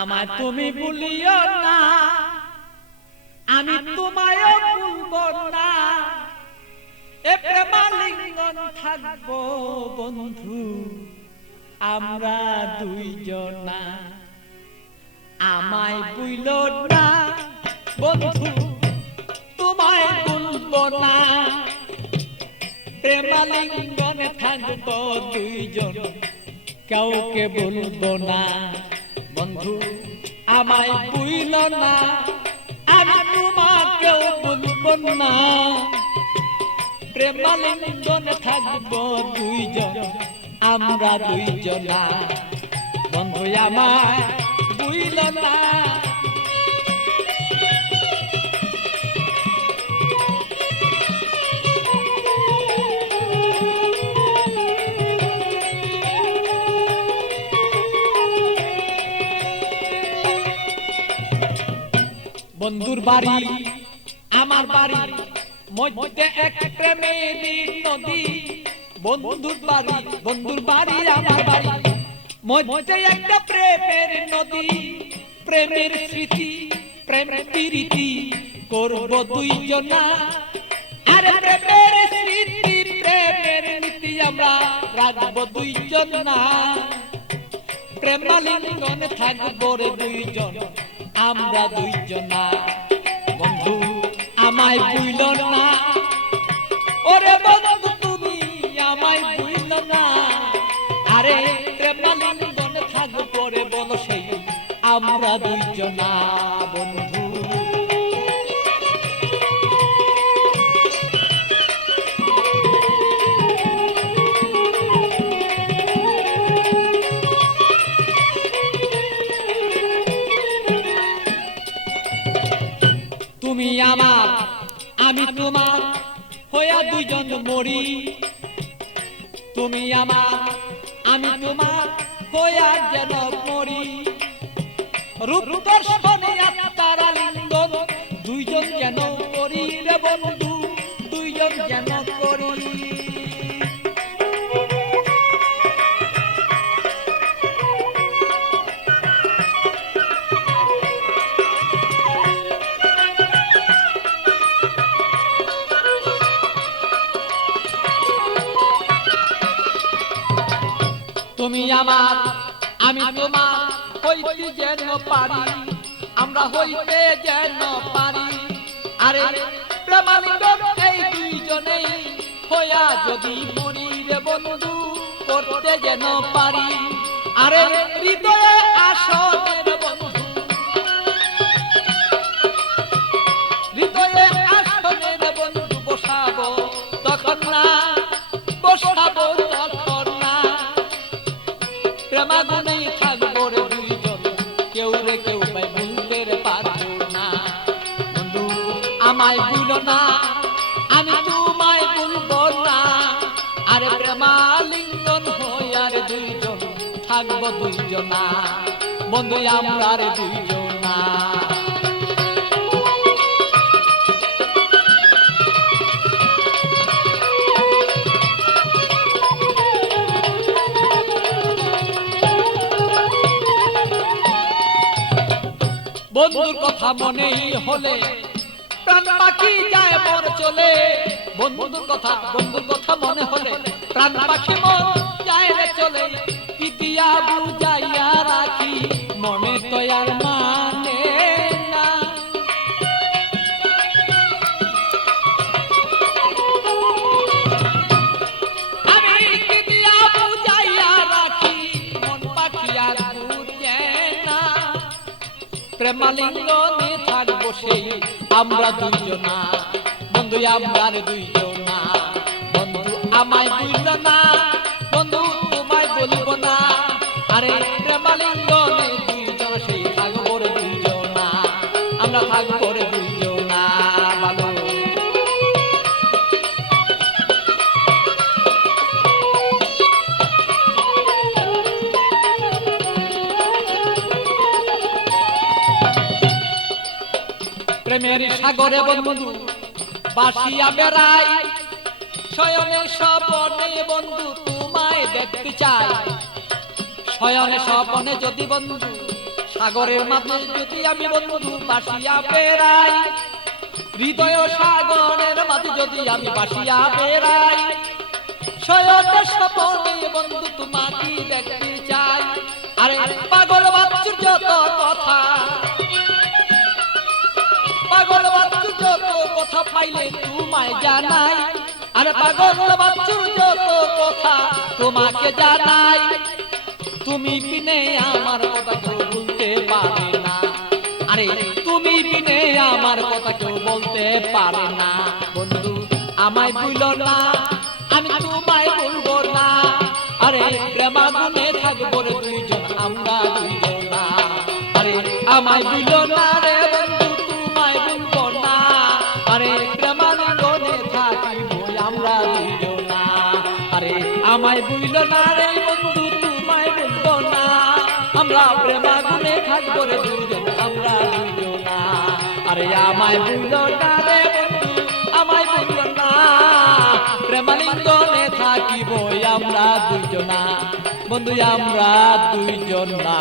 আমায় তুমি ভুলিও না, আমি তোমায় ভুলবো না, এ প্রেমালিঙ্গন থাকবো বন্ধু আমরা দুইজনা। আমায় ভুলো না বন্ধু, তোমায় ভুলবো না, প্রেমালিঙ্গনে থাকবো দুইজন, কাউকে ভুলবো না। বন্ধু আমায় ভুলো না, আমি তোমাকেও ভুলবো না, প্রেমালিঙ্গনে থাকবো দুইজন আমরা দুইজনা। বন্ধু আমায় ভুলো না। বন্ধুর বাড়ি আমার বাড়ি মধ্যে এক প্রেমের নদী। বন্ধুর বাড়ি আমার বাড়ি মধ্যে একটা প্রেমের নদী। প্রেমের স্মৃতি প্রেম প্রীতি করব দুইজনা, আরে প্রেমের স্মৃতি প্রেমের নীতি আমরা রাখবো দুইজনা। প্রেমালিঙ্গনে থাকবো রে দুইজন আমরা দুইজনা। বন্ধু আমায় ভুলো না, ওরে বন্ধু তুমি আমায় ভুলো না, আরে প্রেমালিঙ্গনে থাকবো রে বলো সেই আমরা দুইজনা। বন্ধু তুমি আমার আমি তোমার হইয়া দুইজন মরি। তুমি আমার আমি তোমার হইয়া যেন মরি। রূপ দর্শনে আত্মারা লিঙ্গন দুইজন যেন করি রে বন্ধু, দুইজন যেন করি। তুমি আমার আমি তোমার হইতে যেন পারি, আমরা হইতে যেন পারি। আরে প্রেমালিঙ্গন এই দুইজনেই হইয়া যদি মরি রে বন্ধু করতে যেন পারি। আরে হৃদয়ে আসনে রে বন্ধু, হৃদয়ে আসনে রে বন্ধু বসাবো তখন না, বসাবো তখন না। প্রেমাগুনেই থাকবো রে দুইজন, কেউ রে কেউ ভাই ভুলতে রে পারবো না। বন্ধু আমায় ভুলো না, আমি তোমায় ভুলবো না, আরে প্রেমালিঙ্গন হইয়া রে দুইজন থাকবো দুইজনা। বন্ধু আমরা রে দুইজনা। বন্ধুর কথা মনেই হলে প্রাণ পাখি যায় মন চলে। বন্ধুর কথা মনে হলে প্রাণ পাখি মন যায় রে চলে। পিতিয়া বুঝাইয়া রাখি মনে তো আর মানে না। আমি পিতিয়া বুঝাইয়া রাখি মন পাখি আর বুঝে না। প্রেমালিঙ্গনে থাকবো সেই আমরা দুইজনা। বন্ধু আমরা দুইজনা। বন্ধু আমায় ভুলো না, বন্ধু তোমায় বলবো না, আরে প্রেমালিঙ্গনে দুইজন সেই থাকবো রে দুইজনা, আমরা থাকবো রে দুইজনা। ভালো প্রেমের সাগরে বন্ধু বাসিয়া বেড়াই, শয়নে স্বপনে বন্ধু তোমায় দেখতে চাই। শয়নে স্বপনে যদি বন্ধু সাগরের মাঝে যদি আমি বন্ধু বাসিয়া বেড়াই, হৃদয় সাগরের মাঝে যদি আমি বাসিয়া বেড়াই, শয়নে স্বপনে বন্ধু তোমাকে দেখতে চাই। আরে পাগল বাচ্চুর যত কথা, পাগল বাচ্চুর যত কথা পাইলে তোমায় জানাই। আরে পাগল বাচ্চুর যত কথা তোমাকে জানাই, তুমি বিনে আমার কথা কেউ বলতে পারে না। আরে তুমি বিনে আমার কথা কেউ বলতে পারে না। বন্ধু আমায় ভুলো না, আমি তোমায় ভুলবো না। আরে প্রেমাগুনে থাকবো রে দুইজন আমরা দুইজন না। আরে আমায় ভুলো না রে বন্ধু তোমায় ভুলবো না। আরে প্রেমাগুনে থাকিবো আমরা দুইজন না। আরে আমায় ভুলো না রে বন্ধু তোমায় ভুলবো না। আমরা প্রেমাগুনে থাকবো রে দুইজন আমরা দুইজন না। আরে আমায় ভুলো না রে বন্ধু আমায় ভুলো না। প্রেমালিঙ্গনে থাকিব আমরা দুইজনা বন্ধু আমরা দুইজন না।